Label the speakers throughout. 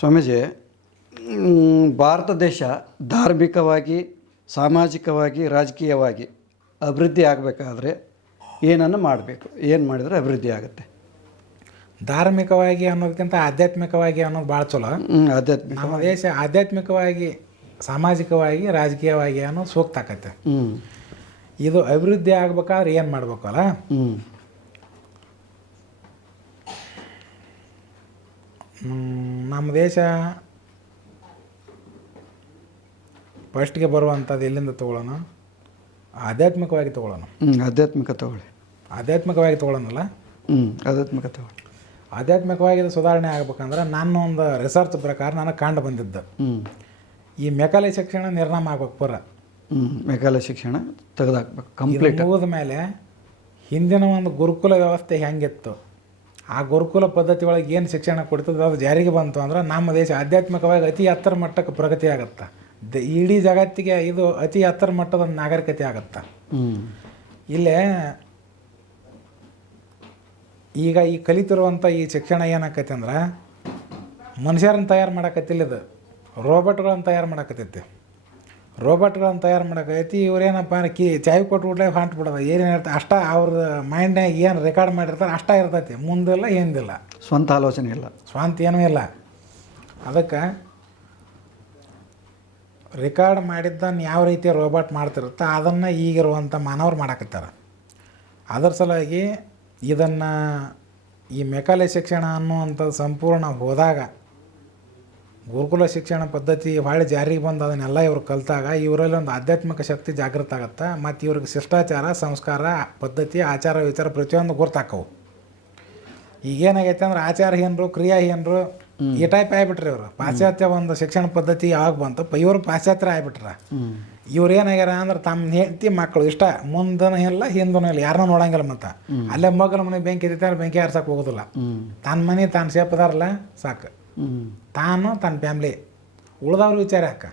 Speaker 1: ಸ್ವಾಮೀಜಿ ಭಾರತ ದೇಶ ಧಾರ್ಮಿಕವಾಗಿ ಸಾಮಾಜಿಕವಾಗಿ ರಾಜಕೀಯವಾಗಿ ಅಭಿವೃದ್ಧಿ ಆಗಬೇಕಾದ್ರೆ ಏನನ್ನು ಮಾಡಬೇಕು? ಏನು ಮಾಡಿದರೆ ಅಭಿವೃದ್ಧಿ ಆಗುತ್ತೆ?
Speaker 2: ಧಾರ್ಮಿಕವಾಗಿ ಅನ್ನೋದಕ್ಕಿಂತ ಆಧ್ಯಾತ್ಮಿಕವಾಗಿ ಅನ್ನೋದು ಭಾಳ ಚಲೋ.
Speaker 1: ಆಧ್ಯಾತ್ಮಿಕ
Speaker 2: ನಮ್ಮ ದೇಶ ಆಧ್ಯಾತ್ಮಿಕವಾಗಿ ಸಾಮಾಜಿಕವಾಗಿ ರಾಜಕೀಯವಾಗಿ ಅನ್ನೋದು ಸೂಕ್ತ ಆಕತ್ತೆ.
Speaker 1: ಹ್ಞೂ
Speaker 2: ಇದು ಅಭಿವೃದ್ಧಿ ಆಗ್ಬೇಕಾದ್ರೆ ಏನು ಮಾಡ್ಬೇಕಲ್ಲ
Speaker 1: ಹ್ಞೂ
Speaker 2: ಮ್, ನಮ್ಮ ದೇಶ ಫಸ್ಟ್ಗೆ ಬರುವಂಥದ್ದು ಎಲ್ಲಿಂದ ತೊಗೊಳ್ಳೋಣ? ಆಧ್ಯಾತ್ಮಿಕವಾಗಿ ತೊಗೊಳ್ಳೋಣ.
Speaker 1: ಹ್ಞೂ ಆಧ್ಯಾತ್ಮಿಕ ತಗೊಳ್ಳಿ.
Speaker 2: ಆಧ್ಯಾತ್ಮಿಕವಾಗಿ ತೊಗೊಳ್ಳೋಣಲ್ಲ?
Speaker 1: ಹ್ಞೂ ಆಧ್ಯಾತ್ಮಿಕ ತಗೊಳ್ಳಿ.
Speaker 2: ಆಧ್ಯಾತ್ಮಿಕವಾಗಿ ಸುಧಾರಣೆ ಆಗ್ಬೇಕಂದ್ರೆ ನನ್ನ ಒಂದು ರಿಸರ್ಚ್ ಪ್ರಕಾರ ನನಗೆ ಕಂಡು ಬಂದಿದ್ದು. ಈ ಮೆಕಾಲೆ ಶಿಕ್ಷಣ ನಿರ್ನಾಮ ಆಗ್ಬೇಕು ಪೂರ.
Speaker 1: ಮೇಘಾಲಯ ಶಿಕ್ಷಣ ತೆಗೆದಾಕ್ಬೇಕು ಕಂಪ್ಲೀಟ್
Speaker 2: ಹೋದ ಮೇಲೆ ಹಿಂದಿನ ಒಂದು ಗುರುಕುಲ ವ್ಯವಸ್ಥೆ ಹೆಂಗಿತ್ತು? ಆ ಗುರುಕುಲ ಪದ್ಧತಿ ಒಳಗೆ ಏನು ಶಿಕ್ಷಣ ಕೊಡ್ತದೆ ಅದು ಜಾರಿಗೆ ಬಂತು ಅಂದ್ರೆ ನಮ್ಮ ದೇಶ ಆಧ್ಯಾತ್ಮಿಕವಾಗಿ ಅತಿ ಎತ್ತರ ಮಟ್ಟಕ್ಕೆ ಪ್ರಗತಿ ಆಗುತ್ತೆ. ದ- ಇಡೀ ಜಗತ್ತಿಗೆ ಇದು ಅತಿ ಎತ್ತರ ಮಟ್ಟದ ನಾಗರಿಕತೆ ಆಗುತ್ತೆ. ಇಲ್ಲೇ ಈಗ ಈ ಕಲಿತಿರುವಂಥ ಈ ಶಿಕ್ಷಣ ಏನಾಕೈತೆ ಅಂದ್ರೆ ಮನುಷ್ಯರನ್ನ ತಯಾರು ಮಾಡಕತ್ತಿಲ್ಲ ಇದು. ರೋಬೋಟ್ಗಳನ್ನ ತಯಾರು ಮಾಡಕತ್ತೈತಿ. ರೋಬೋಟ್ಗಳನ್ನ ತಯಾರು ಮಾಡಕೈತಿ ಇವ್ರೇನಪ್ಪ ಅಂದ್ರೆ ಕಿ ಚಾಯ್ ಕೊಟ್ಟು ಬಿಡ್ಲೆ ಹೊಂಟು ಬಿಡೋದು. ಏನೇನು ಇರ್ತದೆ ಅಷ್ಟ ಅವ್ರ ಮೈಂಡ್ನಾಗ ಏನು ರೆಕಾರ್ಡ್ ಮಾಡಿರ್ತಾರೆ ಅಷ್ಟ ಇರ್ತೈತಿ. ಮುಂದಿಲ್ಲ ಏನಿಲ್ಲ
Speaker 1: ಸ್ವಂತ ಆಲೋಚನೆ ಇಲ್ಲ.
Speaker 2: ಸ್ವಂತ ಏನೂ ಇಲ್ಲ. ಅದಕ್ಕೆ ರೆಕಾರ್ಡ್ ಮಾಡಿದ್ದನ್ನು ಯಾವ ರೀತಿ ರೋಬೋಟ್ ಮಾಡ್ತಿರುತ್ತೋ ಅದನ್ನು ಈಗಿರುವಂಥ ಮಾನವರು ಮಾಡಕತ್ತಾರೆ. ಅದರ ಸಲುವಾಗಿ ಇದನ್ನು ಈ ಮೆಕಾಲೆ ಶಿಕ್ಷಣ ಅನ್ನುವಂಥದ್ದು ಸಂಪೂರ್ಣ ಹೋದಾಗ ಗುರುಕುಲ ಶಿಕ್ಷಣ ಪದ್ಧತಿ ಭಾಳ ಜಾರಿಗೆ ಬಂದು ಅದನ್ನೆಲ್ಲ ಇವ್ರು ಕಲಿತಾಗ ಇವರಲ್ಲಿ ಒಂದು ಆಧ್ಯಾತ್ಮಿಕ ಶಕ್ತಿ ಜಾಗೃತ ಆಗುತ್ತೆ ಮತ್ತು ಇವ್ರಿಗೆ ಶಿಷ್ಟಾಚಾರ ಸಂಸ್ಕಾರ ಪದ್ಧತಿ ಆಚಾರ ವಿಚಾರ ಪ್ರತಿಯೊಂದು ಗುರ್ತಾಕವು ಈಗೇನಾಗೈತೆ ಅಂದ್ರೆ ಆಚಾರಹೀನರು ಕ್ರಿಯಾಹೀನರು ಈ ಟೈಪ್ ಆಗ್ಬಿಟ್ರಿ ಇವರು. ಪಾಶ್ಚಾತ್ಯ ಒಂದು ಶಿಕ್ಷಣ ಪದ್ಧತಿ ಯಾವಾಗ ಬಂತು? ಪ ಇವರು ಪಾಶ್ಚಾತ್ಯ ಆಗ್ಬಿಟ್ರ. ಇವ್ರು ಏನಾಗ್ಯಾರ ಅಂದ್ರೆ ತಮ್ಮ ಹೆಂಡತಿ ಮಕ್ಕಳು ಇಷ್ಟ ಮುಂದನ ಇಲ್ಲ ಹಿಂದನೂ ಇಲ್ಲ ಯಾರನ್ನೂ ನೋಡಂಗಿಲ್ಲ ಮತ್ತೆ. ಅಲ್ಲೇ ಮಗನ ಮನೆ ಬೆಂಕಿ ಇದ್ದಿರ್ತಾರೆ ಬೆಂಕಿ ಆರ್ಸಕ್ಕೆ ಹೋಗೋದಿಲ್ಲ. ತನ್ನ ಮನೆ ತಾನು ಸೇಪದಾರಲ್ಲ ಸಾಕು. ತಾನು ತನ್ನ ಫ್ಯಾಮ್ಲಿ. ಉಳ್ದವ್ರ ವಿಚಾರ
Speaker 1: ಅಕ್ಕ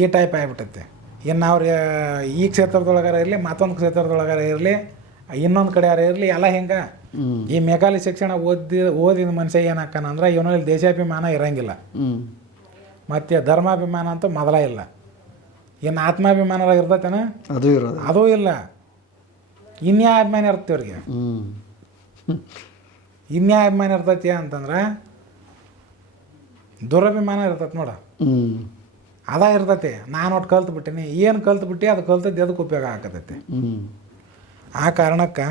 Speaker 2: ಈ ಟೈಪ್ ಆಗಿಬಿಟ್ಟೈತೆ. ಇನ್ನು ಅವ್ರು ಈ ಕ್ಷೇತ್ರದೊಳಗಾರ ಇರಲಿ ಮತ್ತೊಂದು ಕ್ಷೇತ್ರದೊಳಗಾರ ಇರಲಿ ಇನ್ನೊಂದು ಕಡೆ ಯಾರು ಇರಲಿ ಎಲ್ಲ ಹೆಂಗೆ. ಈ ಮೇಘಾಲಯ ಶಿಕ್ಷಣ ಓದಿ ಓದಿದ ಮನುಷ್ಯ ಏನಕ್ಕನ ಅಂದ್ರೆ ಇವನಲ್ಲಿ ದೇಶಾಭಿಮಾನ ಇರಂಗಿಲ್ಲ. ಮತ್ತೆ ಧರ್ಮಾಭಿಮಾನ ಅಂತೂ ಮೊದಲ ಇಲ್ಲ. ಇನ್ನು ಆತ್ಮಾಭಿಮಾನ ಇರ್ತೈತೇನ?
Speaker 1: ಅದು ಇರೋದು.
Speaker 2: ಅದೂ ಇಲ್ಲ. ಇನ್ಯಾ ಅಭಿಮಾನ
Speaker 1: ಇರ್ತೀವ್ರಿಗೆ
Speaker 2: ಇನ್ಯಾ ಅಭಿಮಾನ ಇರ್ತೈತಿ ಅಂತಂದ್ರೆ ದುರಭಿಮಾನ ಇರ್ತೈತೆ ನೋಡ. ಅದ ಇರ್ತೈತಿ. ನಾನು ಒಟ್ಟು ಕಲ್ತು ಬಿಟ್ಟೀನಿ ಏನು ಕಲ್ತು ಬಿಟ್ಟು ಅದು ಕಲ್ತದ್ದು ಅದಕ್ಕೆ ಉಪಯೋಗ ಆಗತೈತಿ? ಆ ಕಾರಣಕ್ಕೆ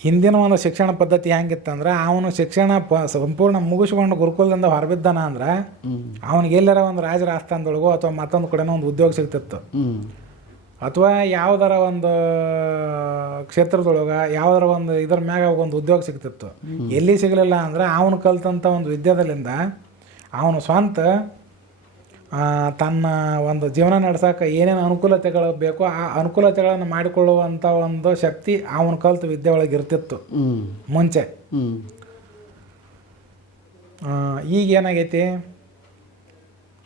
Speaker 2: ಹಿಂದಿನ ಒಂದು ಶಿಕ್ಷಣ ಪದ್ಧತಿ ಹೆಂಗಿತ್ತಂದ್ರೆ ಅವನು ಶಿಕ್ಷಣ ಪ ಸಂಪೂರ್ಣ ಮುಗಿಸ್ಕೊಂಡು ಗುರುಕುಲದಿಂದ ಹೊರಬಿದ್ದಾನ ಅಂದ್ರೆ ಅವನಿಗೆ ಎಲ್ಲರ ಒಂದು ರಾಜರ ಆಸ್ಥಾನದೊಳಗೋ ಅಥವಾ ಮತ್ತೊಂದು ಕಡೆನೋ ಒಂದು ಉದ್ಯೋಗ ಸಿಗ್ತಿತ್ತು. ಅಥವಾ ಯಾವ್ದಾರ ಒಂದು ಕ್ಷೇತ್ರದೊಳಗೆ ಯಾವ್ದಾರ ಒಂದು ಇದ್ರ ಮ್ಯಾಗ ಒಂದು ಉದ್ಯೋಗ ಸಿಗ್ತಿತ್ತು. ಎಲ್ಲಿ ಸಿಗಲಿಲ್ಲ ಅಂದ್ರೆ ಅವನು ಕಲ್ತಂಥ ಒಂದು ವಿದ್ಯಾದಲ್ಲಿಂದ ಅವನು ಸ್ವಂತ ತನ್ನ ಒಂದು ಜೀವನ ನಡೆಸೋಕೆ ಏನೇನು ಅನುಕೂಲತೆಗಳು ಬೇಕೋ ಆ ಅನುಕೂಲತೆಗಳನ್ನು ಮಾಡಿಕೊಳ್ಳುವಂಥ ಒಂದು ಶಕ್ತಿ ಅವನ ಕಲ್ತು ವಿದ್ಯೆ ಒಳಗೆ ಇರ್ತಿತ್ತು. ಮುಂಚೆ. ಈಗ ಏನಾಗೈತಿ?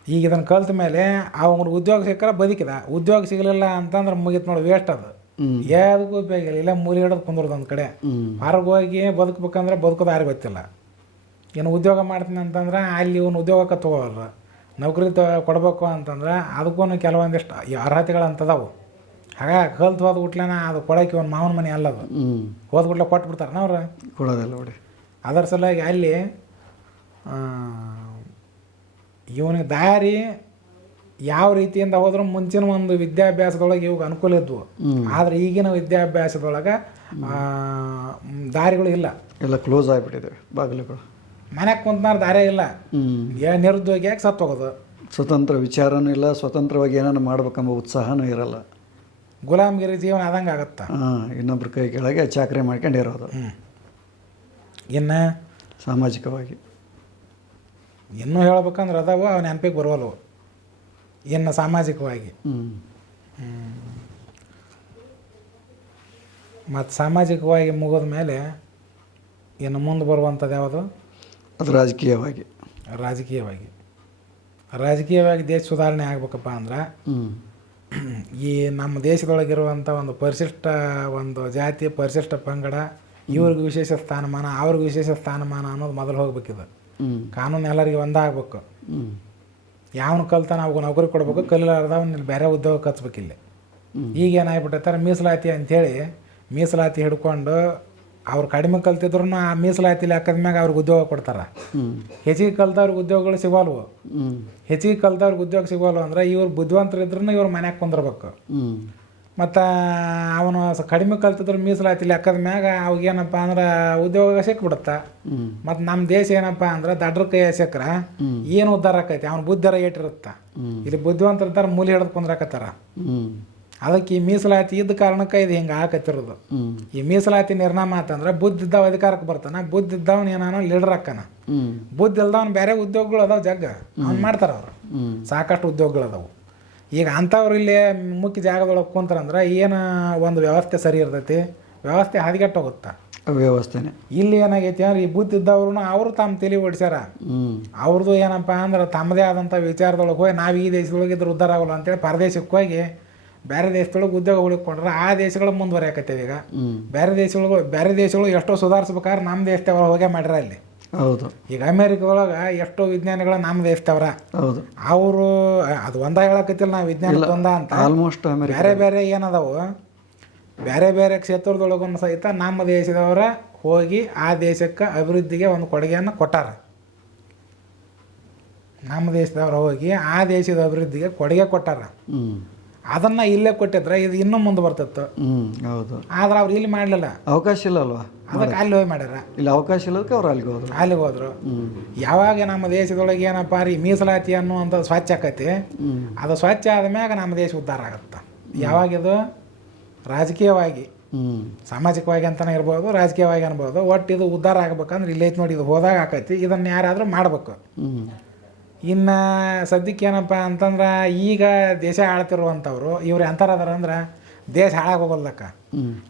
Speaker 2: ಈಗ ಇದನ್ನು ಕಲ್ತ ಮೇಲೆ ಅವನು ಉದ್ಯೋಗ ಸಿಕ್ಕರೆ ಬದುಕಿದ. ಉದ್ಯೋಗ ಸಿಗಲಿಲ್ಲ ಅಂತಂದ್ರೆ ಮುಗಿತು ನೋಡಿ ವೇಸ್ಟ್ ಅದು. ಯಾವುದಕ್ಕೂ ಉಪಯೋಗ ಇಲ್ಲ ಇಲ್ಲ ಮೂಲಿ ಹಿಡಿದು ಕುಂದ್ರದ ಒಂದು ಕಡೆ. ಹೊರಗೆ ಹೋಗಿ ಬದುಕಬೇಕಂದ್ರೆ ಬದುಕೋದು ಯಾರು ಗೊತ್ತಿಲ್ಲ. ಏನು ಉದ್ಯೋಗ ಮಾಡ್ತೀನಿ ಅಂತಂದ್ರೆ ಅಲ್ಲಿ ಇವನು ಉದ್ಯೋಗಕ್ಕೆ ತೊಗೊಳಲ್ಲ ನೌಕರಿ ತ ಕೊಡಬೇಕು ಅಂತಂದ್ರೆ ಅದಕ್ಕೂ ಕೆಲವೊಂದಿಷ್ಟು ಈ ಅರ್ಹತೆಗಳು ಅಂತದವು ಹಾಗ ಕಲ್ತು ಹೋದ ಅದು ಕೊಡೋಕೆ ಒಂದು ಮಾವನ ಮನೆ ಅಲ್ಲದು. ಹೋದ್ಬಿಟ್ಲೆ ಕೊಟ್ಬಿಡ್ತಾರೆ ಅವ್ರು?
Speaker 1: ಕೊಡೋದಿಲ್ಲ ನೋಡಿ
Speaker 2: ಅದರ ಸಲುವಾಗಿ ಅಲ್ಲಿ ಇವನಿಗೆ ದಾರಿ ಯಾವ ರೀತಿಯಿಂದ ಹೋದ್ರೂ ಮುಂಚಿನ ಒಂದು ವಿದ್ಯಾಭ್ಯಾಸದೊಳಗೆ ಇವಾಗ ಅನುಕೂಲ ಇದ್ವು. ಆದ್ರೆ ಈಗಿನ ವಿದ್ಯಾಭ್ಯಾಸದೊಳಗೆ ದಾರಿಗಳು ಇಲ್ಲ.
Speaker 1: ಎಲ್ಲ ಕ್ಲೋಸ್ ಆಗಿಬಿಟ್ಟಿದ್ದಾವೆ ಬಾಗಿಲುಗಳು.
Speaker 2: ಮನೆಗೆ ಕುಂತನಾರ ದಾರಿ ಇಲ್ಲ. ನಿರುದ್ಯೋಗಿಯಾಗಿ ಸತ್ತು ಹೋಗೋದು.
Speaker 1: ಸ್ವತಂತ್ರ ವಿಚಾರನೂ ಇಲ್ಲ ಸ್ವತಂತ್ರವಾಗಿ ಏನಾರು ಮಾಡ್ಬೇಕೆಂಬ ಉತ್ಸಾಹನೂ ಇರಲ್ಲ.
Speaker 2: ಗುಲಾಮಗಿರಿ ಜೀವನ ಆದಂಗೆ ಆಗತ್ತೆ.
Speaker 1: ಹಾಂ ಇನ್ನೊಬ್ರ ಕೈ ಕೆಳಗೆ ಚಾಕರಿ ಮಾಡ್ಕೊಂಡು ಇರೋದು.
Speaker 2: ಹ್ಞೂ ಇನ್ನು?
Speaker 1: ಸಾಮಾಜಿಕವಾಗಿ.
Speaker 2: ಇನ್ನೂ ಹೇಳ್ಬೇಕಂದ್ರೆ ಅದಾವು ಅವು ನೆನಪಿಗೆ ಬರೋಲ್ವು. ಇನ್ನು ಸಾಮಾಜಿಕವಾಗಿ. ಮತ್ತು ಸಾಮಾಜಿಕವಾಗಿ ಮುಗಿದ ಮೇಲೆ ಇನ್ನು ಮುಂದೆ ಬರುವಂಥದ್ದು ಯಾವುದು?
Speaker 1: ಅದು ರಾಜಕೀಯವಾಗಿ.
Speaker 2: ರಾಜಕೀಯವಾಗಿ. ರಾಜಕೀಯವಾಗಿ ದೇಶ ಸುಧಾರಣೆ ಆಗ್ಬೇಕಪ್ಪ ಅಂದ್ರೆ ಈ ನಮ್ಮ ದೇಶದೊಳಗಿರುವಂಥ ಒಂದು ಪರಿಶಿಷ್ಟ ಒಂದು ಜಾತಿ ಪರಿಶಿಷ್ಟ ಪಂಗಡ ಇವ್ರಿಗೆ ವಿಶೇಷ ಸ್ಥಾನಮಾನ ಅವ್ರಿಗೆ ವಿಶೇಷ ಸ್ಥಾನಮಾನ ಅನ್ನೋದು ಮೊದಲು ಹೋಗ್ಬೇಕಿದೆ. ಕಾನೂನು ಎಲ್ಲರಿಗೆ ಒಂದಾಗಬೇಕು. ಯಾವನು ಕಲ್ತಾನ ಅವ್ಗೆ ನೌಕರಿ ಕೊಡ್ಬೇಕು ಕಲಿಲಾರ್ದವ್ನ ಇಲ್ಲಿ ಬೇರೆ ಉದ್ಯೋಗ ಕಚ್ಬೇಕಿಲ್ಲ
Speaker 1: ಹ್ಮ್.
Speaker 2: ಈಗ ಏನಾಗ್ಬಿಟ್ಟೈತಾರೆ ಮೀಸಲಾತಿ ಅಂಥೇಳಿ ಮೀಸಲಾತಿ ಹಿಡ್ಕೊಂಡು ಅವ್ರು ಕಡಿಮೆ ಕಲ್ತಿದ್ರು ಆ ಮೀಸಲಾತಿ ಲೆಕ್ಕದ ಮ್ಯಾಗ ಅವ್ರಿಗೆ ಉದ್ಯೋಗ ಕೊಡ್ತಾರೆ. ಹೆಚ್ಚಿಗೆ ಕಲ್ತವ್ರಿಗೆ ಉದ್ಯೋಗಗಳು ಸಿಗೋಲ್ವು. ಹೆಚ್ಚಿಗೆ ಕಲ್ತವ್ರಿಗೆ ಉದ್ಯೋಗ ಸಿಗೋಲ್ವು ಅಂದ್ರೆ ಇವ್ರು ಬುದ್ಧಿವಂತರು ಇದ್ರೂ ಇವ್ರು ಮನ್ಯಾಗ ಕುಂದಿರ್ಬೇಕು. ಮತ್ತು ಅವನು ಸ ಕಡಿಮೆ ಕಲ್ತಿದ್ರು ಮೀಸಲಾತಿ ಲೆಕ್ಕದ ಮ್ಯಾಗ ಅವಾಗೇನಪ್ಪ ಅಂದ್ರೆ ಉದ್ಯೋಗ ಸಿಕ್ಬಿಡುತ್ತೆ. ಮತ್ತು ನಮ್ಮ ದೇಶ ಏನಪ್ಪ ಅಂದ್ರೆ ದಡ್ರ ಕೈ ಸಿಕ್ಕ್ರ ಏನು ಉದ್ಧಾರ ಆಕೈತಿ? ಅವ್ನ ಬುದ್ಧಿರ ಏಟಿರುತ್ತೆ. ಇಲ್ಲಿ ಬುದ್ಧಿವಂತರ ಇರ್ತಾರೆ ಮೂಲೆ ಹಿಡಿದು ಕುಂದ್ರಾಕತ್ತಾರ. ಅದಕ್ಕೆ ಈ ಮೀಸಲಾತಿ ಇದ್ದ ಕಾರಣಕ್ಕೆ ಇದು ಹಿಂಗೆ ಆಕತ್ತಿರೋದು.
Speaker 1: ಹ್ಞೂ
Speaker 2: ಈ ಮೀಸಲಾತಿ ನಿರ್ನಾಮ ಆತಂದ್ರೆ ಬುದ್ಧಿ ಇದ್ದಾವ ಅಧಿಕಾರಕ್ಕೆ ಬರ್ತಾನ ಬುದ್ಧಿ ಇದ್ದವನು ಏನಾನ ಲೀಡರ್
Speaker 1: ಹಾಕನ
Speaker 2: ಬುದ್ಧಿ ಇಲ್ದವನು ಬೇರೆ ಉದ್ಯೋಗಗಳು ಅದಾವ ಜಗ್ಗ. ಅವ್ನು ಮಾಡ್ತಾರ ಅವರು. ಸಾಕಷ್ಟು ಉದ್ಯೋಗಗಳು ಅದಾವು. ಈಗ ಅಂಥವ್ರು ಇಲ್ಲಿ ಮುಖ್ಯ ಜಾಗದೊಳಗೆ ಕುಂತಾರಂದ್ರೆ ಏನು ಒಂದು ವ್ಯವಸ್ಥೆ ಸರಿ ಇರ್ತೈತಿ? ವ್ಯವಸ್ಥೆ ಹದಗೆಟ್ಟು ಹೋಗುತ್ತೆ
Speaker 1: ವ್ಯವಸ್ಥೆನೆ.
Speaker 2: ಇಲ್ಲಿ ಏನಾಗೈತಿ ಅಂದ್ರೆ ಈ ಬುದ್ಧಿದ್ದವ್ರು ಅವರು ತಮ್ಮ ತಲೆ ಓಡಿಸ್ಯಾರ. ಅವ್ರದ್ದು ಏನಪ್ಪ ಅಂದ್ರೆ ತಮ್ಮದೇ ಆದಂಥ ವಿಚಾರದೊಳಗೆ ಹೋಗಿ ನಾವು ಈ ದೇಶದೊಳಗೆ ಇದ್ರೆ ಉದ್ಧಾರ ಆಗಲ್ಲ ಅಂತೇಳಿ ಪರದೇಶಕ್ಕೆ ಹೋಗಿ ಬೇರೆ ದೇಶದೊಳಗೆ ಉದ್ಯೋಗ ಉಳಿಕೊಂಡ್ರೆ ಆ ದೇಶಗಳು ಮುಂದುವರಿಯಾಕತ್ತೇವೆ ಈಗ. ಬೇರೆ ದೇಶಗಳು ಬೇರೆ ದೇಶಗಳು ಎಷ್ಟೋ ಸುಧಾರಿಸ್ಬೇಕಾದ್ರೆ ನಮ್ಮ ದೇಶದವ್ರು ಹೋಗೇ ಮಾಡ್ಯಾರ ಅಲ್ಲಿ
Speaker 1: ಹೌದು.
Speaker 2: ಈಗ ಅಮೇರಿಕ ಒಳಗೆ ಎಷ್ಟೋ ವಿಜ್ಞಾನಿಗಳ ನಾಮ ದೇಶದವ್ರ
Speaker 1: ಹೌದು.
Speaker 2: ಅವರು ಅದು ಒಂದ ಹೇಳಕತ್ತಿಲ್ಲ ನಾವು ವಿಜ್ಞಾನ ಒಂದ ಅಂತ.
Speaker 1: ಆಲ್ಮೋಸ್ಟ್
Speaker 2: ಬೇರೆ ಬೇರೆ ಏನದಾವು? ಬೇರೆ ಬೇರೆ ಕ್ಷೇತ್ರದೊಳಗೂ ಸಹಿತ ನಮ್ಮ ದೇಶದವರ ಹೋಗಿ ಆ ದೇಶಕ್ಕೆ ಅಭಿವೃದ್ಧಿಗೆ ಒಂದು ಕೊಡುಗೆಯನ್ನು ಕೊಟ್ಟಾರ. ನಮ್ಮ ದೇಶದವ್ರು ಹೋಗಿ ಆ ದೇಶದ ಅಭಿವೃದ್ಧಿಗೆ ಕೊಡುಗೆ ಕೊಟ್ಟಾರ. ಅದನ್ನ ಇಲ್ಲೇ ಕೊಟ್ಟಿದ್ರೆ ಇದು ಇನ್ನೂ ಮುಂದೆ ಬರ್ತಿತ್ತು.
Speaker 1: ಹೌದು.
Speaker 2: ಆದ್ರೆ ಅವ್ರು ಇಲ್ಲಿ ಮಾಡಲಿಲ್ಲ.
Speaker 1: ಅವಕಾಶ ಇಲ್ಲ ಅಲ್ವಾ?
Speaker 2: ಅದಕ್ಕೆ ಅಲ್ಲಿ ಹೋಗಿ ಮಾಡ್ಯಾರ.
Speaker 1: ಇಲ್ಲಿ ಅವಕಾಶ ಇಲ್ಲದಕ್ಕೆ ಅವ್ರು ಅಲ್ಲಿಗೆ ಹೋದ್ರು.
Speaker 2: ಅಲ್ಲಿಗೆ ಹೋದ್ರು. ಯಾವಾಗ ನಮ್ಮ ದೇಶದೊಳಗೆ ಏನಪ್ಪ ರೀ ಮೀಸಲಾತಿ ಅನ್ನುವಂಥ ಸ್ವಚ್ಛ ಆಕೈತಿ ಅದು ಸ್ವಚ್ಛ ಆದ್ಮ್ಯಾಗ ನಮ್ಮ ದೇಶ ಉದ್ಧಾರ ಆಗುತ್ತೆ. ಯಾವಾಗಿದು ರಾಜಕೀಯವಾಗಿ.
Speaker 1: ಹ್ಞೂ
Speaker 2: ಸಾಮಾಜಿಕವಾಗಿ ಅಂತಲೇ ಇರ್ಬೋದು ರಾಜಕೀಯವಾಗಿ ಅನ್ಬೋದು. ಒಟ್ಟು ಇದು ಉದ್ಧಾರ ಆಗ್ಬೇಕಂದ್ರೆ ಇಲ್ಲೈತೆ ನೋಡಿ ಇದು ಹೋದಾಗ ಆಕೈತಿ ಇದನ್ನು ಯಾರಾದರೂ ಮಾಡ್ಬೇಕು. ಇನ್ನು ಸದ್ಯಕ್ಕೆ ಏನಪ್ಪ ಅಂತಂದ್ರೆ ಈಗ ದೇಶ ಆಳ್ತಿರುವಂಥವ್ರು ಇವ್ರು ಅಂತಾರ ಅದಾರ ಅಂದ್ರೆ ದೇಶ ಹಾಳಾಗೋಗಲ್ಲಕ್ಕ.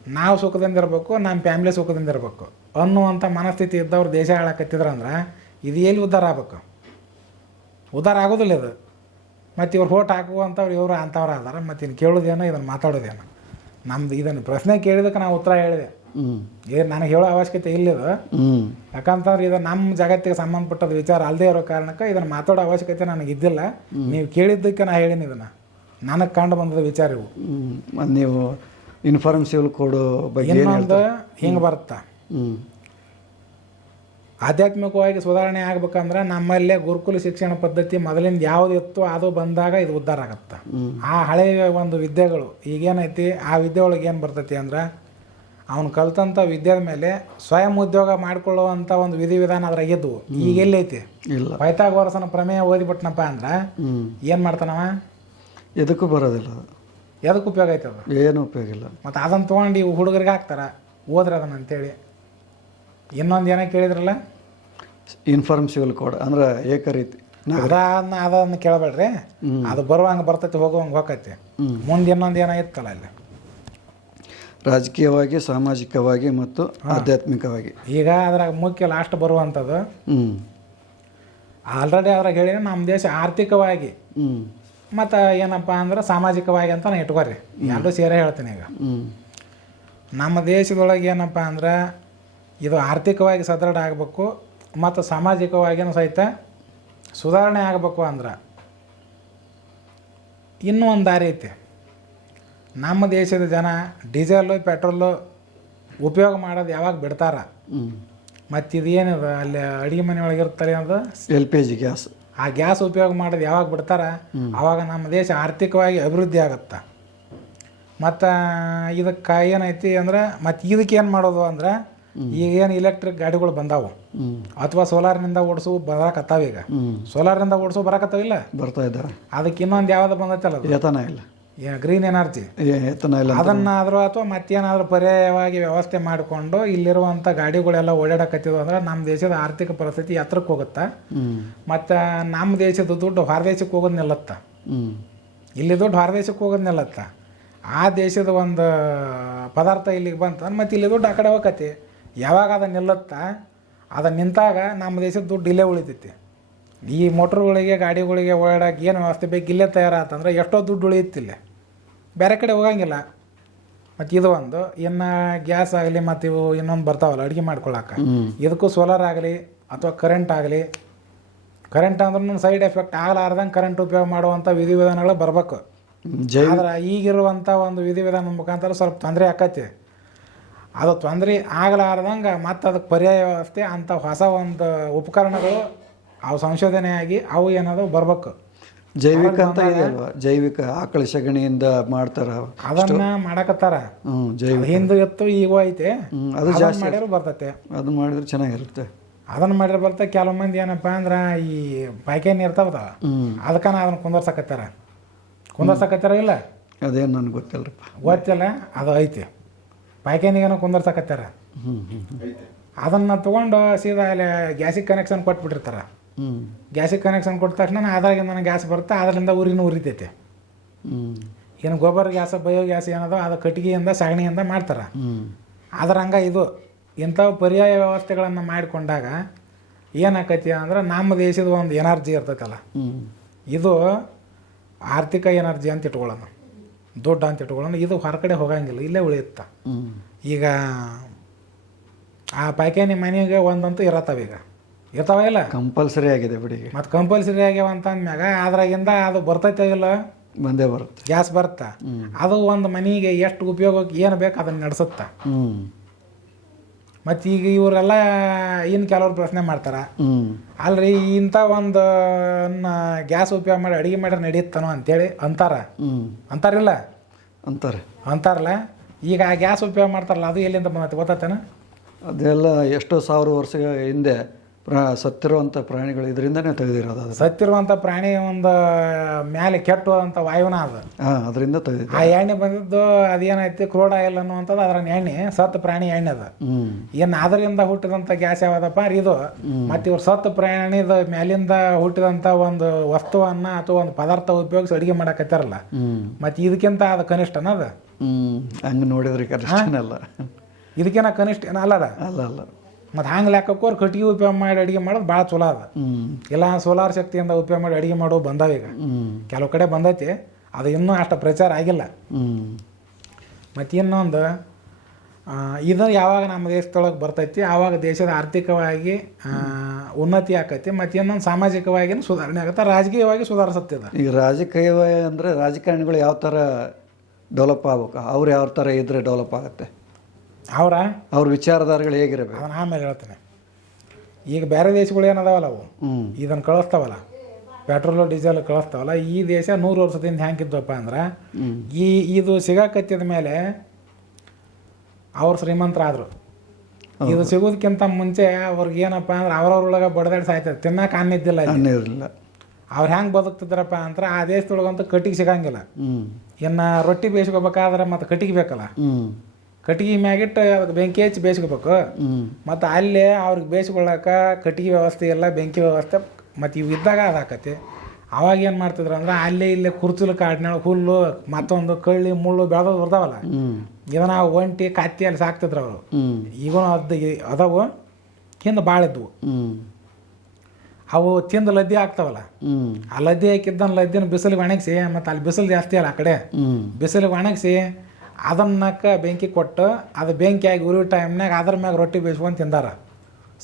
Speaker 2: ನಾವು ಸುಖದಿಂದ ಇರಬೇಕು ನಮ್ಮ ಫ್ಯಾಮ್ಲಿ ಸುಖದಿಂದ ಇರಬೇಕು. ಅನ್ನುವಂಥ ಮನಸ್ಥಿತಿ ಇದ್ದವ್ರು ದೇಶ ಹಾಳಾಕತ್ತಿದ್ರಂದ್ರೆ ಇದು ಎಲ್ಲಿ ಉದ್ಧಾರ ಆಗ್ಬೇಕು? ಉದ್ಧಾರ ಆಗೋದಿಲ್ಲ ಇದು. ಮತ್ತು ಇವ್ರು ಹೋಟ್ ಹಾಕುವಂಥವ್ರು ಇವರು ಅಂಥವ್ರು ಆದಾರ ಮತ್ತು ಇನ್ನು ಕೇಳೋದೇನೋ ಇದನ್ನು ಮಾತಾಡೋದೇನೋ. ನಮ್ದು ಇದನ್ನು ಪ್ರಶ್ನೆ ಕೇಳಿದಕ್ಕೆ ನಾವು ಉತ್ತರ ಹೇಳಿದೆ. ಏನು ನನಗೆ ಹೇಳೋ ಅವಶ್ಯಕತೆ ಇಲ್ಲಿದು
Speaker 1: ಇದು.
Speaker 2: ಯಾಕಂತಂದ್ರೆ ಇದು ನಮ್ಮ ಜಗತ್ತಿಗೆ ಸಂಬಂಧಪಟ್ಟದ ವಿಚಾರ ಅಲ್ಲದೆ ಇರೋ ಕಾರಣಕ್ಕೆ ಇದನ್ನು ಮಾತಾಡೋ ಅವಶ್ಯಕತೆ ನನಗೆ ಇದ್ದಿಲ್ಲ ನೀವು ಕೇಳಿದ್ದಕ್ಕೆ ನಾ ಹೇಳೀನಿ ಇದನ್ನು. ನನಗೆ ಕಂಡು ಬಂದದ ವಿಚಾರ ಇವು.
Speaker 1: ನೀವು ಇನ್ಫಾರ್ಮ್ ಸಿವಿಲ್ ಕೋಡ್ ಬಗ್ಗೆ ಏನು
Speaker 2: ಹಿಂಗೆ ಬರುತ್ತಾ? ಆಧ್ಯಾತ್ಮಿಕವಾಗಿ ಸುಧಾರಣೆ ಆಗ್ಬೇಕಂದ್ರೆ ನಮ್ಮಲ್ಲೇ ಗುರುಕುಲ ಶಿಕ್ಷಣ ಪದ್ಧತಿ ಮೊದಲಿಂದ ಯಾವ್ದು ಇತ್ತು ಅದು ಬಂದಾಗ ಇದು ಉದ್ಧಾರ ಆಗತ್ತೆ. ಆ ಹಳೆಯ ಒಂದು ವಿದ್ಯೆಗಳು ಈಗೇನೈತಿ ಆ ವಿದ್ಯೆ ಒಳಗೆ ಏನು ಬರ್ತೈತಿ ಅಂದ್ರೆ ಅವ್ನು ಕಲ್ತಂಥ ವಿದ್ಯೆದ ಮೇಲೆ ಸ್ವಯಂ ಉದ್ಯೋಗ ಮಾಡಿಕೊಳ್ಳುವಂಥ ಒಂದು ವಿಧಿವಿಧಾನ ಅದ್ರಾಗಿದ್ವು ಈಗ ಎಲ್ಲೈತಿ?
Speaker 1: ಇಲ್ಲ.
Speaker 2: ಪೈಥಾಗೋರಸನ ಪ್ರಮೇಯ ಓದಿಬಿಟ್ನಪ್ಪ ಅಂದ್ರೆ ಏನು ಮಾಡ್ತಾನವ?
Speaker 1: ಎದಕ್ಕೂ ಬರೋದಿಲ್ಲ. ಅದು
Speaker 2: ಎದಕ್ಕೆ ಉಪಯೋಗ ಐತೆ ಅದು?
Speaker 1: ಏನು ಉಪಯೋಗ ಇಲ್ಲ.
Speaker 2: ಮತ್ತು ಅದನ್ನು ತೊಗೊಂಡು ಇವು ಹುಡುಗರಿಗೆ ಹಾಕ್ತಾರೆ ಓದ್ರಿ ಅದನ್ನ ಅಂತೇಳಿ. ಇನ್ನೊಂದು ಏನೋ ಕೇಳಿದ್ರಲ್ಲ?
Speaker 1: ಇನ್ಫಾರ್ಮ್ ಸಿವಿಲ್ ಕೋಡ್ ಅಂದ್ರೆ ಏಕರೀತಿ.
Speaker 2: ಅದನ್ನ ಅದನ್ನು ಕೇಳಬೇಡ್ರಿ.
Speaker 1: ಅದು
Speaker 2: ಅದು ಬರುವಂಗೆ ಬರ್ತೈತಿ ಹೋಗುವಂಗೆ ಹೋಗೈತಿ
Speaker 1: ಹ್ಮ್.
Speaker 2: ಮುಂದೆ ಇನ್ನೊಂದು ಏನೋ ಇತ್ತಲ್ಲ ಅಲ್ಲಿ?
Speaker 1: ರಾಜಕೀಯವಾಗಿ ಸಾಮಾಜಿಕವಾಗಿ ಮತ್ತು ಆಧ್ಯಾತ್ಮಿಕವಾಗಿ.
Speaker 2: ಈಗ ಅದ್ರಾಗ ಮುಖ್ಯ ಲಾಸ್ಟ್ ಬರುವಂಥದ್ದು
Speaker 1: ಹ್ಞೂ
Speaker 2: ಆಲ್ರೆಡಿ ಅದ್ರಾಗ ಹೇಳಿ ನಮ್ಮ ದೇಶ ಆರ್ಥಿಕವಾಗಿ
Speaker 1: ಹ್ಞೂ
Speaker 2: ಮತ್ತು ಏನಪ್ಪ ಅಂದ್ರೆ ಸಾಮಾಜಿಕವಾಗಿ ಅಂತ ನಾನು ಇಟ್ಕೋರಿ. ಎಲ್ಲರೂ ಸೇರೇ ಹೇಳ್ತೀನಿ ಈಗ. ನಮ್ಮ ದೇಶದೊಳಗೆ ಏನಪ್ಪ ಅಂದ್ರೆ ಇದು ಆರ್ಥಿಕವಾಗಿ ಸದೃಢ ಆಗಬೇಕು ಮತ್ತು ಸಾಮಾಜಿಕವಾಗಿಯೂ ಸಹಿತ ಸುಧಾರಣೆ ಆಗಬೇಕು ಅಂದ್ರೆ ಇನ್ನೂ ಒಂದು ದಾರಿ ಐತಿ. ನಮ್ಮ ದೇಶದ ಜನ ಡೀಸೆಲು ಪೆಟ್ರೋಲು ಉಪಯೋಗ ಮಾಡೋದು ಯಾವಾಗ ಬಿಡ್ತಾರ?
Speaker 1: ಮತ್ತಿದೇನಿದೆ?
Speaker 2: ಮತ್ತು ಇದು ಏನಿದೆ ಅಲ್ಲಿ ಅಡುಗೆ ಮನೆ ಒಳಗೆ ಇರ್ತಾರೆ ಅನ್ನೋದು
Speaker 1: ಎಲ್ ಪಿ ಜಿ ಗ್ಯಾಸ್.
Speaker 2: ಆ ಗ್ಯಾಸ್ ಉಪಯೋಗ ಮಾಡೋದು ಯಾವಾಗ ಬಿಡ್ತಾರೆ? ಆವಾಗ ನಮ್ಮ ದೇಶ ಆರ್ಥಿಕವಾಗಿ ಅಭಿವೃದ್ಧಿ ಆಗುತ್ತೆ. ಮತ್ತು ಇದಕ್ಕೆ ಏನೈತಿ ಅಂದ್ರೆ ಮತ್ತು ಇದಕ್ಕೆ ಏನು ಮಾಡೋದು ಅಂದ್ರೆ ಈಗ ಏನು ಇಲೆಕ್ಟ್ರಿಕ್ ಗಾಡಿಗಳು ಬಂದಾವು. ಅಥವಾ ಸೋಲಾರ್ನಿಂದ ಓಡಿಸು ಬರಕತ್ತಾವ ಈಗ. ಸೋಲಾರ್ನಿಂದ ಓಡಿಸು ಬರಕತ್ತಾವಿಲ್ಲ
Speaker 1: ಬರ್ತಾ ಇದ್ದಾರೆ
Speaker 2: ಅದಕ್ಕೆ ಇನ್ನೊಂದು ಯಾವ್ದು ಬಂದೈತಲ್ಲ
Speaker 1: ಇಲ್ಲ.
Speaker 2: ಗ್ರೀನ್ ಎನರ್ಜಿ
Speaker 1: ಇಲ್ಲ
Speaker 2: ಅದನ್ನಾದರೂ ಅಥವಾ ಮತ್ತೇನಾದರೂ ಪರ್ಯಾಯವಾಗಿ ವ್ಯವಸ್ಥೆ ಮಾಡಿಕೊಂಡು ಇಲ್ಲಿರುವಂಥ ಗಾಡಿಗಳೆಲ್ಲ ಓಡಾಡಕತ್ತಿದ್ವು ಅಂದ್ರೆ ನಮ್ಮ ದೇಶದ ಆರ್ಥಿಕ ಪರಿಸ್ಥಿತಿ ಎತ್ತರಕ್ಕೆ ಹೋಗುತ್ತಾ? ಮತ್ತು ನಮ್ಮ ದೇಶದ ದುಡ್ಡು ಹೊರ ದೇಶಕ್ಕೆ ಹೋಗೋದು ನಿಲ್ಲತ್ತ? ಇಲ್ಲಿ ದುಡ್ಡು ಹೊರ ದೇಶಕ್ಕೆ ಹೋಗೋದು ನಿಲ್ಲತ್ತ? ಆ ದೇಶದ ಒಂದು ಪದಾರ್ಥ ಇಲ್ಲಿಗೆ ಬಂತ ಮತ್ತು ಇಲ್ಲಿ ದುಡ್ಡು ಆ ಕಡೆ ಹೋಗತಿ ಯಾವಾಗ ಅದು ನಿಲ್ಲತ್ತ? ಅದು ನಿಂತಾಗ ನಮ್ಮ ದೇಶದ ದುಡ್ಡು ಇಲ್ಲೇ ಉಳಿತೈತಿ. ಈ ಮೋಟ್ರ್ಗಳಿಗೆ ಗಾಡಿಗಳಿಗೆ ಓಡಾಡಕ್ಕೆ ಏನು ವ್ಯವಸ್ಥೆ ಬೇಕು ಇಲ್ಲೇ ತಯಾರಾತಂದ್ರೆ ಎಷ್ಟೋ ದುಡ್ಡು ಉಳಿಯುತ್ತಿಲ್ಲ ಬೇರೆ ಕಡೆ ಹೋಗಂಗಿಲ್ಲ. ಮತ್ತು ಇದು ಒಂದು ಇನ್ನು ಗ್ಯಾಸ್ ಆಗಲಿ ಮತ್ತು ಇವು ಇನ್ನೊಂದು ಬರ್ತಾವಲ್ಲ ಅಡುಗೆ ಮಾಡ್ಕೊಳಕ್ಕೆ ಇದಕ್ಕೂ ಸೋಲಾರ್ ಆಗಲಿ ಅಥವಾ ಕರೆಂಟ್ ಆಗಲಿ. ಕರೆಂಟ್ ಅಂದ್ರೂ ಸೈಡ್ ಎಫೆಕ್ಟ್ ಆಗಲಾರ್ದಂಗೆ ಕರೆಂಟ್ ಉಪಯೋಗ ಮಾಡುವಂಥ ವಿಧಿವಿಧಾನಗಳು ಬರಬೇಕು. ಆದ್ರೆ ಈಗಿರುವಂಥ ಒಂದು ವಿಧಿವಿಧಾನದ ಮುಖಾಂತರ ಸ್ವಲ್ಪ ತೊಂದರೆ ಆಕತಿ. ಅದು ತೊಂದರೆ ಆಗಲಾರ್ದಂಗೆ ಮತ್ತು ಅದಕ್ಕೆ ಪರ್ಯಾಯ ವ್ಯವಸ್ಥೆ ಅಂಥ ಹೊಸ ಒಂದು ಉಪಕರಣಗಳು ಅವು ಸಂಶೋಧನೆ ಆಗಿ ಅವು ಏನದು ಬರ್ಬೇಕು.
Speaker 1: ಜೈವಿಕ ಅಂತ ಇದೆ ಅಲ್ವಾ? ಜೈವಿಕ ಆಕಳ ಸಗಣಿಯಿಂದ ಮಾಡ್ತಾರ
Speaker 2: ಅದನ್ನ ಮಾಡಕತ್ತಾರ.
Speaker 1: ಜೈವಿಕ.
Speaker 2: ಹಿಂದೆ ಇತ್ತು ಈಗೂ ಐತೆ.
Speaker 1: ಅದು
Speaker 2: ಜಾಸ್ತಿ. ಮಾಡಿದ್ರೆ ಬರ್ತತೆ.
Speaker 1: ಅದು ಮಾಡಿದ್ರೆ ಚೆನ್ನಾಗಿರುತ್ತೆ.
Speaker 2: ಅದನ್ನ ಮಾಡಿದ್ರೆ ಬರ್ತಾ ಕೆಲವು ಮಂದಿ ಏನಪ್ಪ ಅಂದ್ರೆ ಈ ಪ್ಯಾಕೇನ್ ಇರ್ತಾವದ ಅದಕ್ಕನ ಅದನ್ನ ಕುಂದರ್ಸಕತ್ತಾರ. ಕುಂದರ್ಸಕತ್ತಾರ ಇಲ್ಲ?
Speaker 1: ಅದೇನು ನನಗೆ ಗೊತ್ತಿಲ್ಲರಪ್ಪ.
Speaker 2: ಗೊತ್ತಿಲ್ಲ? ಅದು ಐತಿ. ಪ್ಯಾಕೇನಿಗೇನೋ ಕುಂದರ್ಸಕತ್ತಾರ. ಅದನ್ನು ತೊಗೊಂಡು ಸೀದಾ ಅಲ್ಲಿ ಗ್ಯಾಸಿಗೆ ಕನೆಕ್ಷನ್ ಕೊಟ್ಬಿಟ್ಟಿರ್ತಾರೆ. ಗ್ಯಾಸಿಗೆ ಕನೆಕ್ಷನ್ ಕೊಟ್ಟ ತಕ್ಷಣ ಅದ್ರಾಗಿಂದ ನನಗೆ ಗ್ಯಾಸ್ ಬರುತ್ತೆ ಅದರಿಂದ ಊರಿನ ಉರಿತೈತೆ ಏನು ಗೊಬ್ಬರ ಗ್ಯಾಸ್ ಬಯೋ ಗ್ಯಾಸ್ ಏನದೋ ಅದು ಕಟ್ಟಿಗೆಯಿಂದ ಸಗಣಿಯಿಂದ ಮಾಡ್ತಾರೆ.
Speaker 1: ಹ್ಮ್.
Speaker 2: ಹಂಗೆ ಇದು ಇಂಥ ಪರ್ಯಾಯ ವ್ಯವಸ್ಥೆಗಳನ್ನು ಮಾಡಿಕೊಂಡಾಗ ಏನಾಕತಿ ಅಂದ್ರೆ ನಮ್ಮ ದೇಶದ ಒಂದು ಎನರ್ಜಿ ಇರ್ತೈತಲ್ಲ. ಇದು ಆರ್ಥಿಕ ಎನರ್ಜಿ ಅಂತ ಇಟ್ಕೊಳ್ಳೋಣ ದುಡ್ಡು ಅಂತ ಇಟ್ಕೊಳ್ಳೋಣ ಇದು ಹೊರಗಡೆ ಹೋಗಂಗಿಲ್ಲ ಇಲ್ಲೇ ಉಳಿಯುತ್ತೆ. ಈಗ ಆ ಪಾಯ್ಕಾನಿ ಮನೆಗೆ ಒಂದಂತೂ ಇರತ್ತವೀಗ ಈಗ. ಇರ್ತಾವ ಇಲ್ಲ
Speaker 1: ಕಂಪಲ್ಸರಿ ಆಗಿದೆ ಬಿಡಿ.
Speaker 2: ಮತ್ತು ಕಂಪಲ್ಸರಿ ಆಗ್ಯಾವ ಅಂತ ಅಂದ್ಮ್ಯಾಗ ಅದ್ರಾಗಿಂದ ಅದು ಬರ್ತೈತೆ ಇಲ್ಲ?
Speaker 1: ಬಂದೇ ಬರುತ್ತೆ.
Speaker 2: ಗ್ಯಾಸ್ ಬರುತ್ತಾ ಅದು ಒಂದು ಮನೆಗೆ ಎಷ್ಟು ಉಪಯೋಗಕ್ಕೆ ಏನು ಬೇಕು ಅದನ್ನ ನಡೆಸುತ್ತಾ. ಮತ್ತೆ ಈಗ ಇವರೆಲ್ಲ ಇನ್ನು ಕೆಲವ್ರು ಪ್ರಶ್ನೆ ಮಾಡ್ತಾರೆ. ಅಲ್ರಿ ಇಂಥ ಒಂದು ಗ್ಯಾಸ್ ಉಪಯೋಗ ಮಾಡಿ ಅಡುಗೆ ಮಾಡ್ರೆ ನಡೆಯುತ್ತಾನೋ ಅಂತೇಳಿ ಅಂತಾರ. ಅಂತಾರಿಲ್ಲ?
Speaker 1: ಅಂತಾರೆ.
Speaker 2: ಅಂತಾರಲ್ಲ? ಈಗ ಆ ಗ್ಯಾಸ್ ಉಪಯೋಗ ಮಾಡ್ತಾರಲ್ಲ ಅದು ಎಲ್ಲಿಂದ ಬಂದೈತೆ ಗೊತ್ತಾತೇನ?
Speaker 1: ಅದೆಲ್ಲ ಎಷ್ಟೋ ಸಾವಿರ ವರ್ಷ ಹಿಂದೆ ಪ್ರಾ ಸತ್ತಿರುವಂಥ ಪ್ರಾಣಿಗಳು ಇದರಿಂದನೇ ತೆಗೆದಿರೋದು ಅದು.
Speaker 2: ಸತ್ತಿರುವಂಥ ಪ್ರಾಣಿ ಒಂದು ಮ್ಯಾಲೆ ಕೆಟ್ಟುವಂಥ ವಾಯುನ ಅದು.
Speaker 1: ಹಾಂ ಅದರಿಂದ ತೆಗೆದಿದ್ದು
Speaker 2: ಆ ಎಣ್ಣೆ ಬಂದಿದ್ದು ಅದೇನೈತಿ? ಕ್ರೋಡ್ ಇಲ್ಲ ಅನ್ನುವಂಥದ್ದು ಅದರ ಎಣ್ಣೆ ಸತ್ತು ಪ್ರಾಣಿ ಎಣ್ಣೆ ಅದು. ಏನು ಅದರಿಂದ ಹುಟ್ಟಿದಂಥ ಗ್ಯಾಸ್ ಯಾವ್ದಪ್ಪ? ಅಂದ್ರೆ ಇದು ಮತ್ತು ಇವ್ರು ಸತ್ತು ಪ್ರಾಣಿದ ಮೇಲಿಂದ ಹುಟ್ಟಿದಂಥ ಒಂದು ವಸ್ತುವನ್ನು ಅಥವಾ ಒಂದು ಪದಾರ್ಥ ಉಪಯೋಗಿಸಿ ಅಡುಗೆ ಮಾಡಕತ್ತಾರಲ್ಲ ಮತ್ತು ಇದಕ್ಕಿಂತ ಅದು ಕನಿಷ್ಠನ ಅದು.
Speaker 1: ಹಂಗೆ ನೋಡಿದ್ರೆ ಕನಿಷ್ಠನಲ್ಲ.
Speaker 2: ಇದಕ್ಕಿಂತ ಕನಿಷ್ಠ ಏನ ಅಲ್ಲ
Speaker 1: ಅಲ್ಲ ಅಲ್ಲ.
Speaker 2: ಮತ್ತು ಹಂಗೆ ಲೆಕ್ಕಕ್ಕೋರು ಕಟ್ಟಿಗೆ ಉಪಯೋಗ ಮಾಡಿ ಅಡುಗೆ ಮಾಡೋದು ಭಾಳ ಚಲೋ ಅದ. ಇಲ್ಲ ಸೋಲಾರ್ ಶಕ್ತಿಯಿಂದ ಉಪಯೋಗ ಮಾಡಿ ಅಡುಗೆ ಮಾಡೋ ಬಂದಾವ ಈಗ. ಕೆಲವು ಕಡೆ ಬಂದೈತಿ ಅದು ಇನ್ನೂ ಅಷ್ಟು ಪ್ರಚಾರ ಆಗಿಲ್ಲ. ಮತ್ತು ಇನ್ನೊಂದು ಇದು ಯಾವಾಗ ನಮ್ಮ ದೇಶದೊಳಗೆ ಬರ್ತೈತಿ ಆವಾಗ ದೇಶದ ಆರ್ಥಿಕವಾಗಿ ಉನ್ನತಿ ಆಕೈತಿ ಮತ್ತು ಇನ್ನೊಂದು ಸಾಮಾಜಿಕವಾಗಿ ಸುಧಾರಣೆ ಆಗುತ್ತೆ ರಾಜಕೀಯವಾಗಿ ಸುಧಾರಿಸುತ್ತಿದೆ
Speaker 1: ಈಗ ರಾಜಕೀಯ ಅಂದರೆ ರಾಜಕಾರಣಿಗಳು ಯಾವ ಥರ ಡೆವಲಪ್ ಆಗ್ಬೇಕು ಅವ್ರು ಯಾವ ಥರ ಇದ್ರೆ ಡೆವಲಪ್ ಆಗುತ್ತೆ?
Speaker 2: ಅವರ
Speaker 1: ಅವ್ರ ವಿಚಾರಧಾರೆಗಳು ಹೇಗಿರಬೇಕು?
Speaker 2: ನಾನು ಆಮೇಲೆ ಹೇಳ್ತೇನೆ. ಈಗ ಬೇರೆ ದೇಶಗಳು ಏನದಾವಲ್ಲ ಅವು? ಇದನ್ನು ಕಳಿಸ್ತಾವಲ್ಲ. Petrol diesel ಕಳಿಸ್ತಾವಲ್ಲ. ಈ ದೇಶ ನೂರು ವರ್ಷದಿಂದ ಹೆಂಗಿದ್ವಪ್ಪ ಅಂದ್ರೆ ಈ ಇದು ಸಿಗಾಕತ್ತಿದ ಮೇಲೆ ಅವ್ರು ಶ್ರೀಮಂತರಾದರು. ಇದು ಸಿಗೋದಕ್ಕಿಂತ ಮುಂಚೆ ಅವ್ರಿಗೆ ಏನಪ್ಪ ಅಂದ್ರೆ ಅವ್ರವ್ರೊಳಗೆ ಬಡದಾಡಿ ಸಾಯ್ತಾರೆ ತಿನ್ನಕ್ಕೆ
Speaker 1: ಅನ್ನಿದ್ದಿಲ್ಲ ಇರಲಿಲ್ಲ.
Speaker 2: ಅವ್ರು ಹೆಂಗೆ ಬದುಕ್ತಿದ್ರಪ್ಪ ಅಂದ್ರೆ ಆ ದೇಶದೊಳಗಂತೂ ಕಟ್ಟಿಗೆ ಸಿಗಂಗಿಲ್ಲ. ಇನ್ನು ರೊಟ್ಟಿ ಬೇಯಿಸ್ಕೋಬೇಕಾದ್ರೆ ಮತ್ತೆ ಕಟ್ಟಿಗೆ ಬೇಕಲ್ಲ.
Speaker 1: ಹ್ಮ್
Speaker 2: ಕಟ್ಟಿಗೆ ಮ್ಯಾಗಿಟ್ಟು ಅದಕ್ಕೆ ಬೆಂಕಿ ಹಚ್ಚಿ ಬೇಯಿಸ್ಕೋಬೇಕು. ಮತ್ತು ಅಲ್ಲೇ ಅವ್ರಿಗೆ ಬೇಯಿಸ್ಕೊಳ್ಳಾಕ ಕಟ್ಟಿಗೆ ವ್ಯವಸ್ಥೆ ಎಲ್ಲ ಬೆಂಕಿ ವ್ಯವಸ್ಥೆ ಮತ್ತು ಇವು ಇದ್ದಾಗ ಅದಾಕತಿ ಅವಾಗ ಏನು ಮಾಡ್ತಿದ್ರು ಅಂದ್ರೆ ಅಲ್ಲೇ ಇಲ್ಲೇ ಕುರ್ಚಲು ಕಾಡಿನಾಳ ಹುಲ್ಲು ಮತ್ತೊಂದು ಕಳ್ಳಿ ಮುಳ್ಳು ಬೆಳೆದೋದು ಬರ್ತಾವಲ್ಲ
Speaker 1: ಹ್ಮ್.
Speaker 2: ಇದನ್ನ ಒಂಟಿ ಕತ್ತಿ ಅಲ್ಲಿ ಸಾಕ್ತಿದ್ರು ಅವರು.
Speaker 1: ಹ್ಮ್.
Speaker 2: ಈಗೂ ಅದ ಅದಾವು ಹಿಂದೆ ಭಾಳ ಇದ್ವು. ಅವು ತಿಂದು ಲದ್ದಿ ಆಗ್ತಾವಲ್ಲ ಆ ಲದ್ದಿ ಹಾಕಿದ್ದನ್ನ ಲದ್ದಿನ ಬಿಸಿಲಿಗೆ ಒಣಗಿಸಿ ಮತ್ತು ಅಲ್ಲಿ ಬಿಸಿಲು ಜಾಸ್ತಿ ಅಲ್ಲ ಆ ಕಡೆ. ಬಿಸಿಲಿಗೆ ಒಣಗಿಸಿ ಅದನ್ನಕ್ಕೆ ಬೆಂಕಿ ಕೊಟ್ಟು ಅದು ಬೆಂಕಿ ಆಗಿ ಉರಿ ಟೈಮ್ನಾಗ ಅದ್ರ ಮ್ಯಾಗ ರೊಟ್ಟಿ ಬೇಯಿಸ್ಕೊಂಡು ತಿಂದಾರ.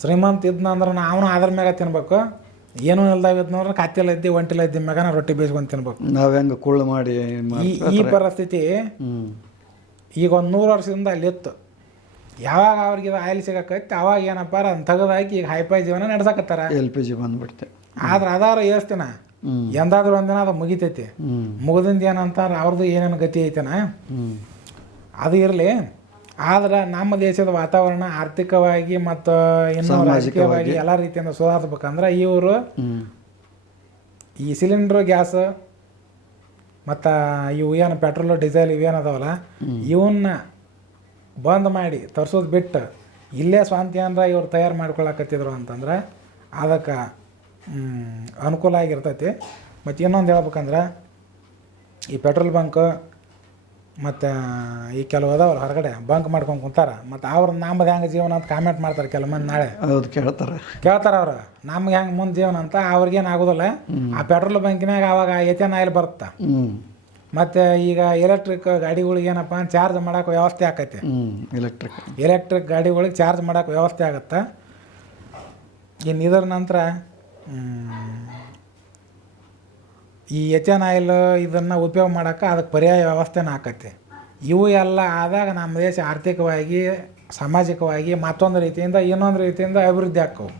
Speaker 2: ಶ್ರೀಮಂತ ಇದ್ನಂದ್ರೆ ಅವನು ಅದ್ರ ಮ್ಯಾಗ ತಿನ್ಬೇಕು. ಏನೂ ಇಲ್ದಾಗಿದ್ನಂದ್ರೆ ಕತ್ತಿಲ್ಲ ಇದ್ದಿ ಒಂಟಿಲ ಇದ್ದ ಮ್ಯಾಗ ರೊಟ್ಟಿ ಬೇಯಿಸ್ಕೊಂಡು ತಿನ್ಬೇಕು.
Speaker 1: ನಾವು ಹೆಂಗೆ ಕುಳ್ಳು ಮಾಡಿ
Speaker 2: ಈ ಈ ಪರಿಸ್ಥಿತಿ ಈಗ ಒಂದು ನೂರು ವರ್ಷದಿಂದ ಅಲ್ಲಿತ್ತು ಯಾವಾಗ ಅವ್ರಿಗೆ ಇದು ಆಯಿಲ್ ಸಿಗಕೈತಿ ಅವಾಗ ಏನಪ್ಪ ಅದನ್ನ ತೆಗೆದಾಕಿ ಈಗ ಹೈಫೈ ಜೀವನ ನಡೆಸಕತ್ತಾರ.
Speaker 1: ಎಲ್ ಪಿ ಜಿ ಬಂದ್ಬಿಡ್ತೆ.
Speaker 2: ಆದ್ರೆ ಅದಾರ ಏಸ್ತಿನ ಎಂದಾದ್ರೂ ಒಂದಿನ ಅದು ಮುಗಿತೈತಿ. ಮುಗಿದಿಂದ ಏನಂತಾರ ಅವ್ರದ್ದು ಏನೇನು ಗತಿ ಐತೆನ? ಅದು ಇರಲಿ. ಆದ್ರೆ ನಮ್ಮ ದೇಶದ ವಾತಾವರಣ ಆರ್ಥಿಕವಾಗಿ ಮತ್ತು ಇನ್ನು ರಾಜಕೀಯವಾಗಿ ಎಲ್ಲ ರೀತಿಯಿಂದ ಸುಧಾರಿಸ್ಬೇಕಂದ್ರೆ ಇವರು ಈ ಸಿಲಿಂಡರ್ ಗ್ಯಾಸ್ ಮತ್ತು ಇವು ಏನು ಪೆಟ್ರೋಲು ಡೀಸೆಲ್ ಇವೇನು ಅದಾವಲ್ಲ ಇವನ್ನ ಬಂದ್ ಮಾಡಿ ತರ್ಸೋದು ಬಿಟ್ಟು ಇಲ್ಲೇ ಸ್ವಾಂತಿ ಅಂದ್ರೆ ಇವ್ರು ತಯಾರು ಮಾಡ್ಕೊಳಕತ್ತಿದ್ರು ಅಂತಂದ್ರೆ ಅದಕ್ಕೆ ಅನುಕೂಲ ಆಗಿರ್ತೈತಿ. ಮತ್ತು ಇನ್ನೊಂದು ಹೇಳ್ಬೇಕಂದ್ರೆ ಈ ಪೆಟ್ರೋಲ್ ಬಂಕ್ ಮತ್ತು ಈ ಕೆಲವು ಅದಾವ್ರು ಹೊರಗಡೆ ಬಂಕ್ ಮಾಡ್ಕೊಂಡು ಕುಂತಾರ. ಮತ್ತು ಅವ್ರು ನಮ್ದು ಹೆಂಗೆ ಜೀವನ ಅಂತ ಕಾಮೆಂಟ್ ಮಾಡ್ತಾರೆ ಕೆಲವು ಮಂದಿ ನಾಳೆ.
Speaker 1: ಹೌದು ಕೇಳ್ತಾರೆ.
Speaker 2: ಕೇಳ್ತಾರೆ ಅವ್ರು. ನಮ್ಗೆ ಹೆಂಗೆ ಮುಂದೆ ಜೀವನ ಅಂತ ಅವ್ರಿಗೇನು ಆಗೋದಿಲ್ಲ. ಆ ಪೆಟ್ರೋಲ್ ಬಂಕಿನಾಗ ಅವಾಗ ಎನ್ ಆಯಿಲ್ ಬರುತ್ತೆ? ಮತ್ತು ಈಗ ಎಲೆಕ್ಟ್ರಿಕ್ ಗಾಡಿಗಳಿಗೆ ಏನಪ್ಪ ಚಾರ್ಜ್ ಮಾಡೋಕೆ ವ್ಯವಸ್ಥೆ ಆಕೈತಿ.
Speaker 1: ಎಲೆಕ್ಟ್ರಿಕ್
Speaker 2: ಎಲೆಕ್ಟ್ರಿಕ್ ಗಾಡಿಗಳಿಗೆ ಚಾರ್ಜ್ ಮಾಡೋಕೆ ವ್ಯವಸ್ಥೆ ಆಗುತ್ತೆ? ಇನ್ನು ಇದರ ನಂತರ ಈ ಎಚ್ ಎನ್ ಆಯಿಲ್ ಇದನ್ನು ಉಪಯೋಗ ಮಾಡೋಕೆ ಅದಕ್ಕೆ ಪರ್ಯಾಯ ವ್ಯವಸ್ಥೆನ ಆಕತಿ ಇವು ಎಲ್ಲ ಆದಾಗ ನಮ್ಮ ದೇಶ ಆರ್ಥಿಕವಾಗಿ, ಸಾಮಾಜಿಕವಾಗಿ ಮತ್ತೊಂದು ರೀತಿಯಿಂದ ಇನ್ನೊಂದು ರೀತಿಯಿಂದ ಅಭಿವೃದ್ಧಿ ಆಕ್ಕವು